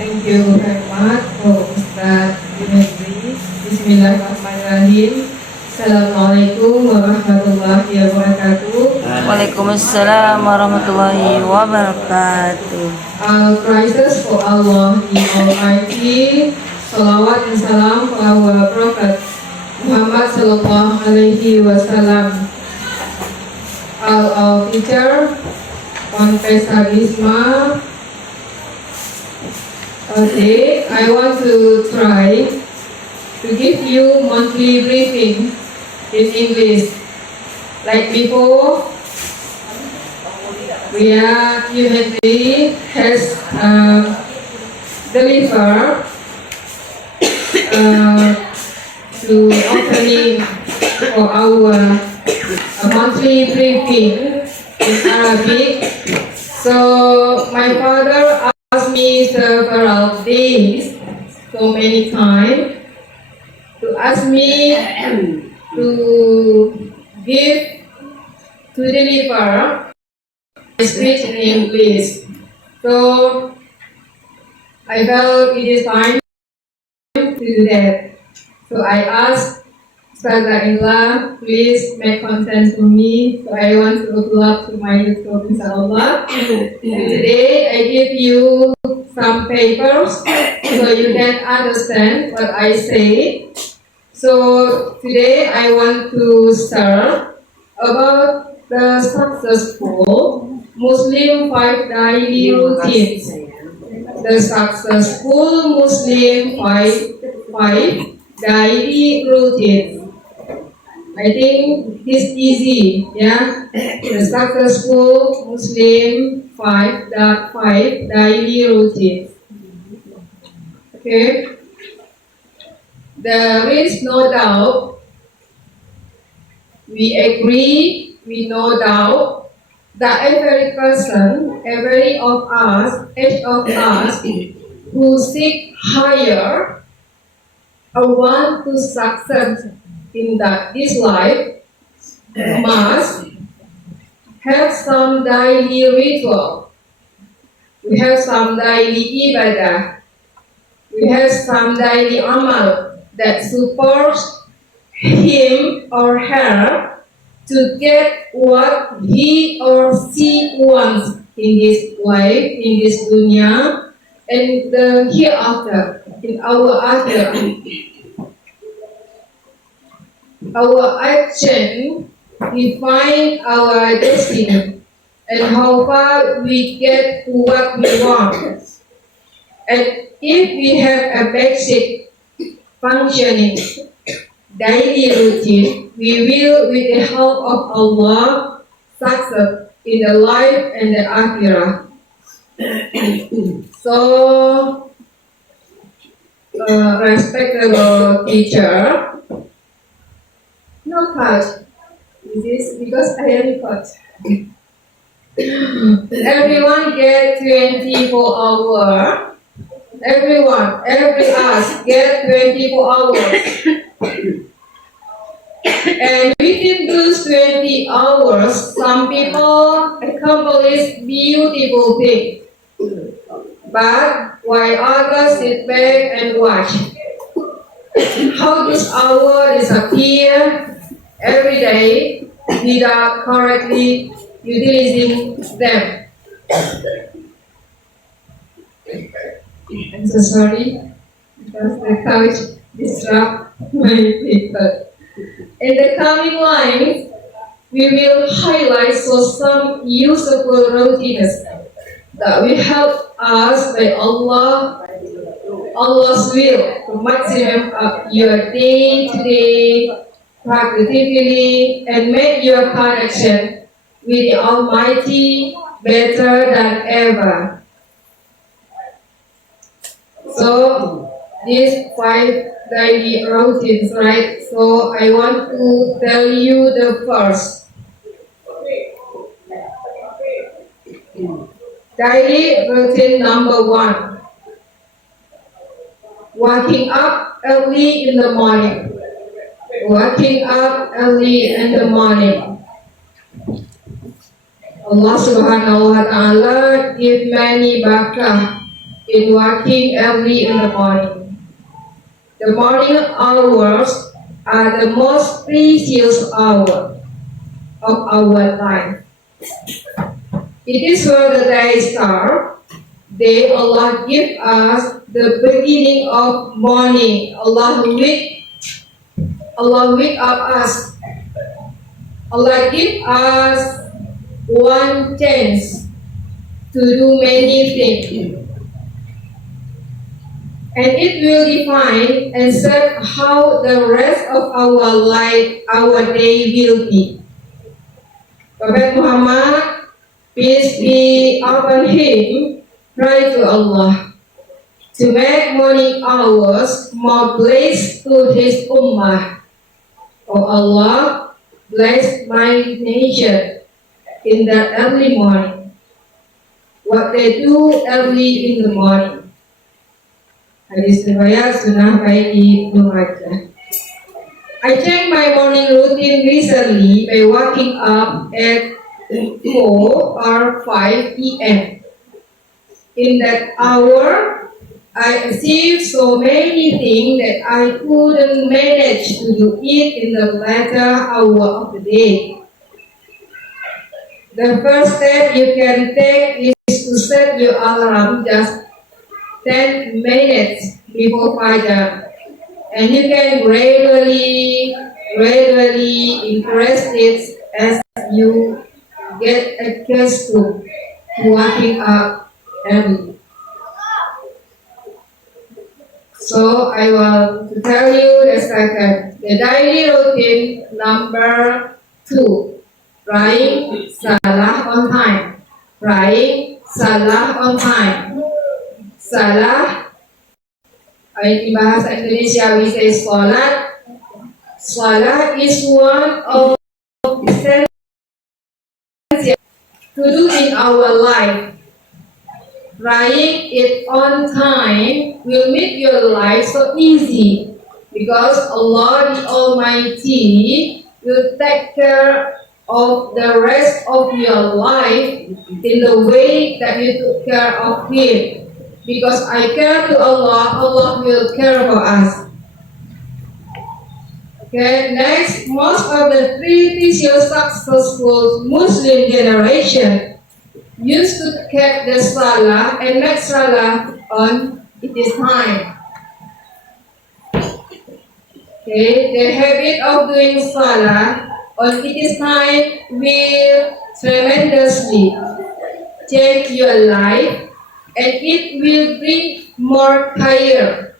Thank you very much for Ustaz Yunus. Bismillahirrahmanirrahim. Assalamualaikum warahmatullahi wabarakatuh. Waalaikumsalam warahmatullahi wabarakatuh. All praises for Allah the Almighty. Salawat and salam for our Prophet Muhammad sallallahu alaihi wasallam. All our teacher, Ponpes Abisma. Okay, I want to try to give you monthly briefing in English. Like before, humanity has delivered to opening for our monthly briefing in Arabic. So my father asked me several days, so many times, to ask me to deliver my speech in English. So I felt it is time to do that. So I asked Ustazah Ella, please make content for me. So I want to upload to my YouTube, inshallah. And today I give you some papers so you can understand what I say. So today I want to start about the successful Muslim 5 daily routines. The successful Muslim 5 daily routines. I think it's easy, yeah. The successful Muslim 5 daily routines. Okay. There is no doubt. We agree, we no doubt that every person, every of us, each of us, who seek higher or want to succeed in this life must have some daily ritual. We have some daily ibadah. We have some daily amal that supports him or her to get what he or she wants in this life, in this dunya, and the hereafter, in our after. Our action define our destiny and how far we get to what we want. And if we have a basic functioning daily routine, we will, with the help of Allah, succeed in the life and the akhirah. So, respectable teacher, no cut. This is because I am cut. Everyone get 24 hours. Everyone, every us get 24 hours. And within those 20 hours, some people accomplish beautiful things. But while others sit back and watch, how this hour disappear every day without correctly utilizing them. I'm so sorry because the couch disrupt my paper. In the coming lines, we will highlight some useful routines that will help us by Allah's will to maximum up your day-to-day productivity and make your connection with the Almighty better than ever. So these 5 daily routines, right? So I want to tell you the first. Daily routine number 1. Waking up early in the morning. Waking up early in the morning. Allah Subhanahu wa Ta'ala give many barakah in waking early in the morning. The morning hours are the most precious hour of our life. It is where the day starts. Day Allah give us the beginning of morning. Allah wake up us. Allah give us one chance to do many things. And it will define and set how the rest of our life, our day will be. Prophet Muhammad, peace be upon him, pray to Allah to make morning hours more blessed to his ummah. Oh Allah, bless my nation in the early morning. What they do early in the morning. Hadis riwayat Sunnah Bayi Ibnu Majah. I changed my morning routine recently by waking up at 4 or 5 p.m. In that hour, I achieved so many things that I couldn't manage to do it in the later hour of the day. The first step you can take is to set your alarm just 10 minutes before Fajr, and you can gradually increase it as you get accustomed to waking up early. So I will tell you the daily routine number 2, praying salah on time. Praying salah on time. Salah, di bahasa Indonesia we say salat. Salah is one of the essential to do in our life. Praying it on time will make your life so easy because Allah the Almighty will take care of the rest of your life in the way that you took care of Him. Because I care to Allah, Allah will care for us. Okay, next, most of the previous successful Muslim generation used to keep the salah and make salah on its time. Okay, the habit of doing salah on its time will tremendously change your life, and it will bring more khair,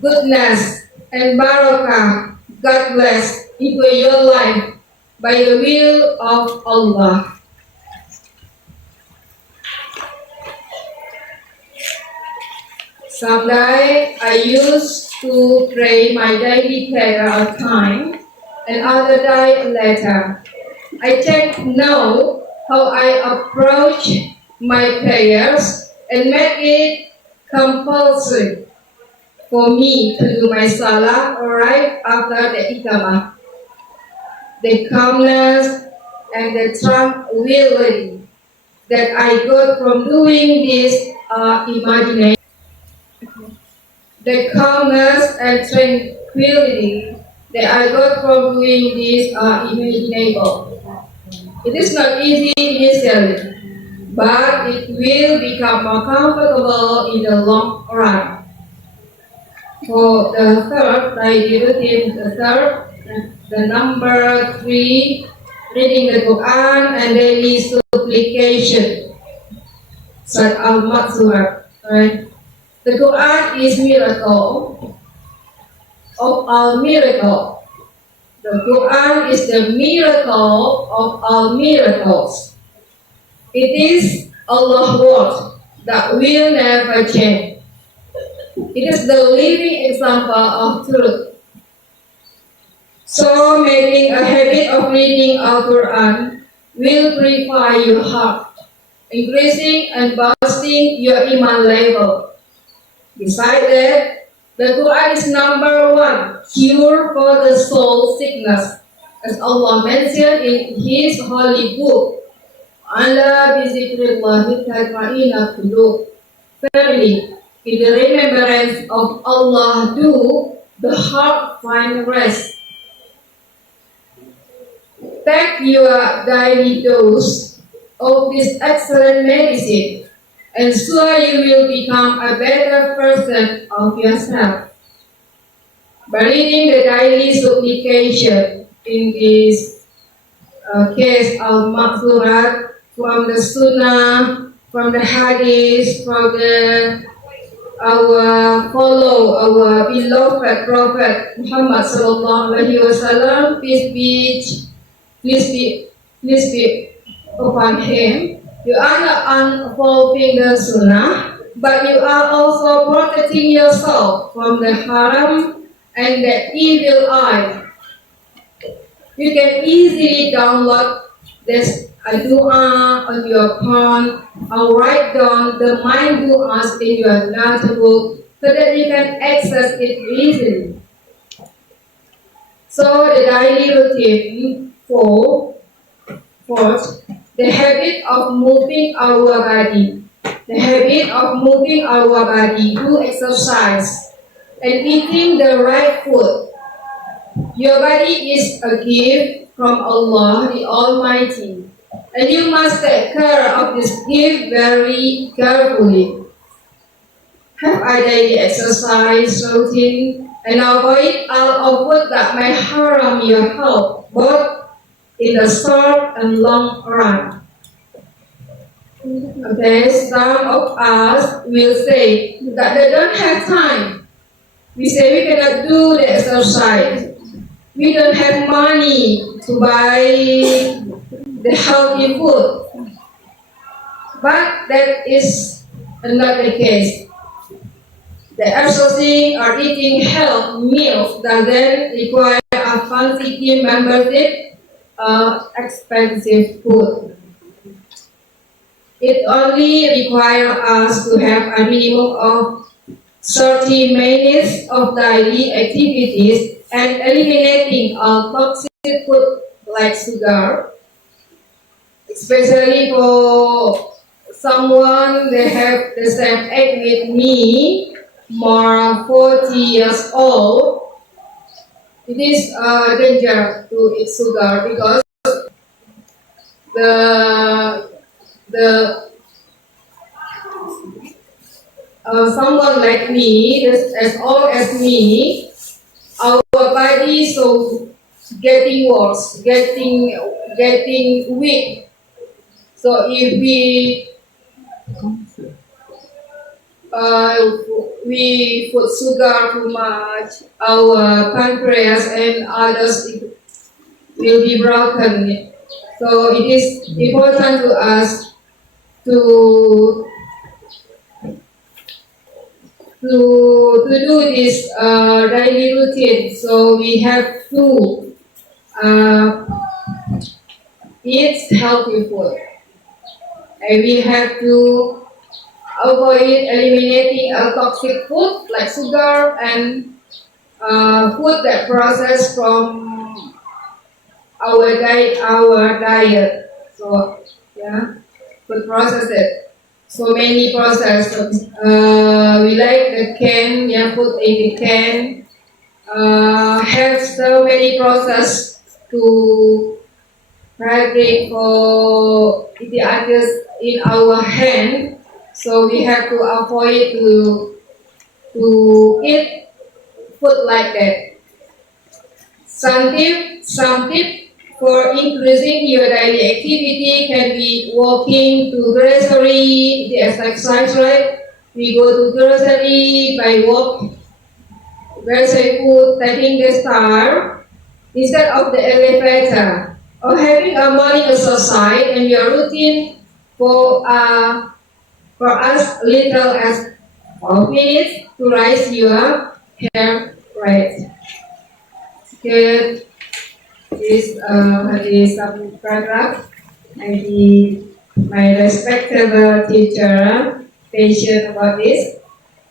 goodness, and barakah, God bless, into your life by the will of Allah. Someday I used to pray my daily prayer on time, and other day later. I check now how I approach my prayers and make it compulsory for me to do my salah right after the iqamah. The calmness and the tranquility that I got from doing this imagination. The calmness and tranquility that I got from doing this are imaginable. It is not easy initially, but it will become more comfortable in the long run. For the third, daily routine, the number 3, reading the Quran and daily supplication. Surat Al-Maksur. Right? The Quran is miracle of all miracle. The Quran is the miracle of all miracles. It is Allah's word that will never change. It is the living example of truth. So making a habit of reading Al-Quran will purify your heart, increasing and boosting your iman level. Besides that, the Quran is number 1 cure for the soul sickness, as Allah mentioned in His holy book. Ala bizikrillahi tatma'innul qulub. Verily, in the remembrance of Allah do the heart find rest. Take your daily dose of this excellent medicine, and sure you will become a better person of yourself. By reading the daily supplication in this case of Maghfurat from the Sunnah, from the Hadith, from our beloved Prophet Muhammad Sallallahu Alaihi Wasallam, peace be upon him. You are not unfolding the Sunnah, but you are also protecting yourself from the haram and the evil eye. You can easily download this dua on your phone or write down the mind duas in your notebook so that you can access it easily. So the daily routine fourth, the habit of moving our body. The habit of moving our body, do exercise, and eating the right food. Your body is a gift from Allah the Almighty, and you must take care of this gift very carefully. Have a daily exercise routine and avoid all of food that may harm your health, both in the short and long run. Okay, some of us will say that they don't have time. We say we cannot do the exercise. We don't have money to buy the healthy food. But that is not the case. The exercising or eating health meals doesn't require a fancy gym membership or expensive food. It only requires us to have a minimum of 30 minutes of daily activities and eliminating all toxic food like sugar, especially for someone that have the same age with me, more 40 years old. It is a danger to eat sugar because the someone like me, as old as me, our body so getting worse, getting weak. So if we put sugar too much, our pancreas and others will be broken. So it is important to us to do this daily routine. So we have to eat healthy food, and we have to avoid eliminating toxic food like sugar and food that processed from our diet. So yeah, food processed. So many process. We like the can, yeah, put in the can. Have so many process to practice for the others in our hand. So we have to avoid to eat food like that. Some tip for increasing your daily activity can be walking to grocery, the exercise, right? We go to grocery by walk, grocery food, taking the star instead of the elevator, or having a morning exercise and your routine for us little as 4 minutes to raise your hair rate. Good. This is some paragraph. My respectable teacher patient about this.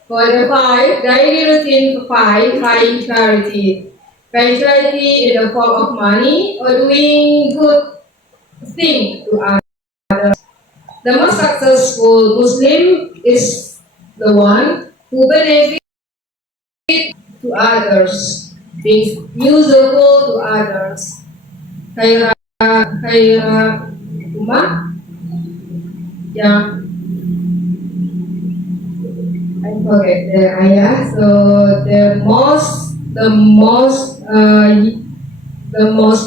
For the 5, daily routine 5, buying charity. Buying charity in the form of money or doing good thing to others. The most successful Muslim is the one who benefit to others, being useful to others. Khaira khaira umah, yeah, I forget the ayah. So the most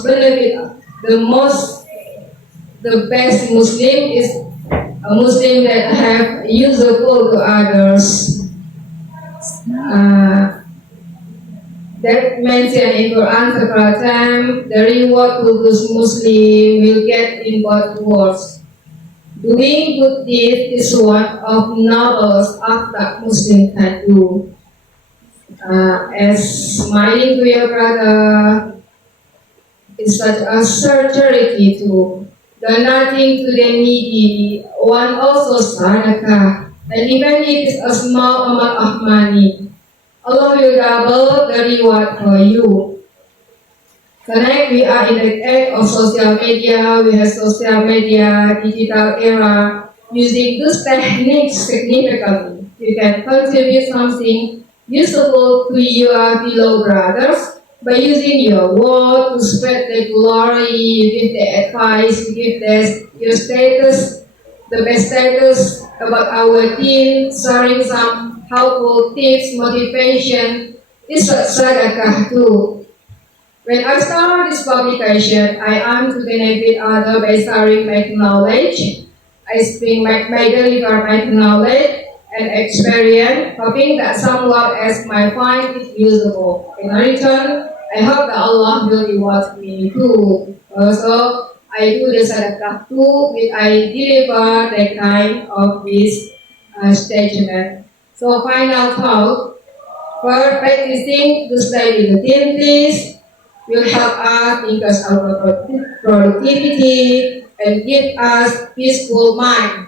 benefit, the most, the best Muslim is a Muslim that have useful to others. Uh, that mentioned in Quran several times, the reward to those Muslim will get in both worlds. Doing good deeds is one of noblest acts that Muslim can do. As smiling to your brother is such a charity too. Donating to the needy, one also sadaqah. And even if it's a small amount of money, Allah will double the reward for you. Connect, we are in the age of social media, we have social media, digital era. Using these techniques significantly, you can contribute something useful to your fellow brothers by using your word to spread the glory, you give the advice, you give your status, the best status about our team, sharing some helpful tips, motivation, is sadaqah too. When I start this publication, I aim to benefit others by sharing my knowledge. I speak my deliver my knowledge and experience, hoping that someone else might find it useful. In return, I hope that Allah will reward me too. Also, I do the sadaqah too, which I deliver that kind of this statement. So final thought, for practicing to stay within this will help us increase our productivity and give us peaceful mind.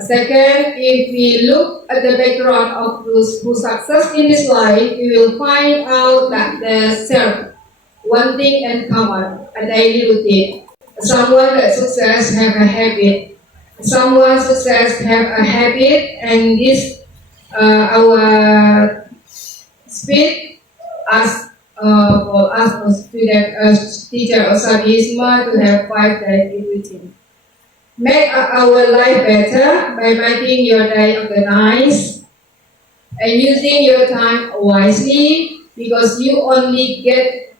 Second, if we look at the background of those who success in this life, we will find out that they share one thing in common, a daily routine. Someone that success have a habit. Someone success have a habit, and this our speed as for us as student, as teacher of Sadisma to have 5 daily routine. Make our life better by making your day organized and using your time wisely, because you only get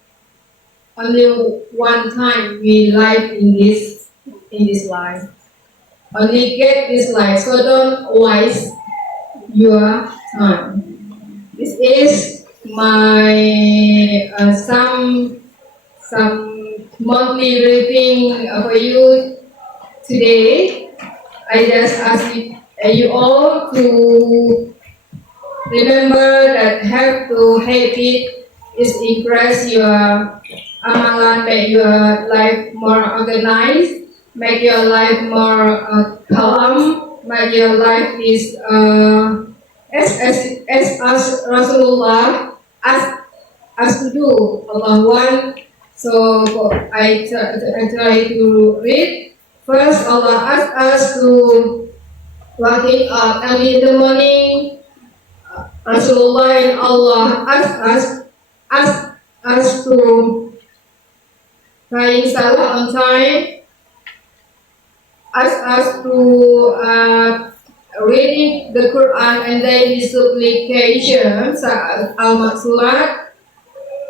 only one time we live in this life. Only get this life, so don't waste your time. This is my some monthly briefing for you today. I just ask you all to remember that have to habit is increase your amalan, make your life more organized, make your life more calm, make your life is as Rasulullah asked to do. Allah want. So I try to read. First, Allah asked us to waking up early in the morning. Rasulullah and Allah asked us to praying salah on time. Asked us to reading the Quran and daily supplication, al-maksurat,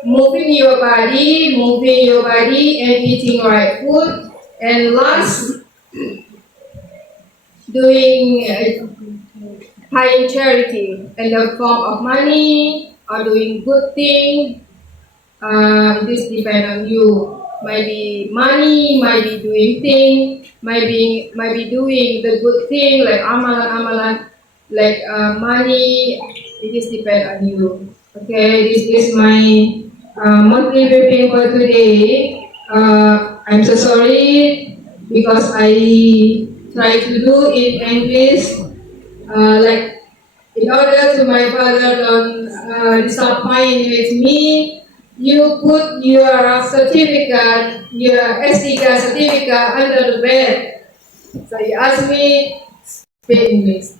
moving your body, and eating right food, and last, doing paying charity in the form of money or doing good thing. This depends on you. Might be money, might be doing thing, might be doing the good thing like amalan, like money. It is depend on you. Okay, this is my monthly briefing for today. I'm so sorry because I try to do in English. Like in order to my father don't disappoint with me. You put your certificate, your S3 certificate under the bed. So he asked me, speak English.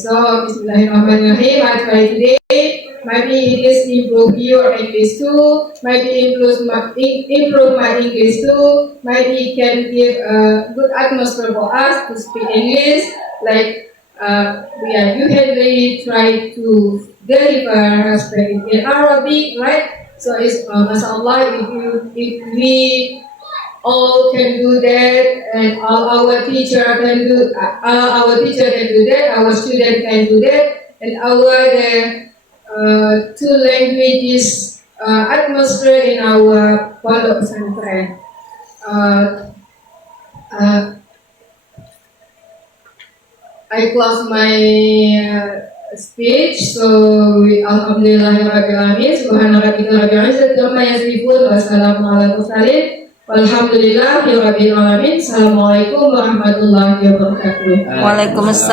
So, Bismillahirrahmanirrahim. I try today. Maybe it is improve your English too. Maybe improve my English too. Maybe can give a good atmosphere for us to speak English. Like you can really try to deliver speaking in Arabic, right? So it's mashallah if we all can do that, and all our teacher can do that, our student can do that, and two languages atmosphere in our pondok pesantren. Uh, uh, I close my speech. So, alhamdulillahirabbil subhanarabbika rabbil izzati amma yasifun, wassalamu ala mursalin, walhamdulillahirabbil alamin. Assalamualaikum warahmatullahi wabarakatuh. Waalaikumsalam.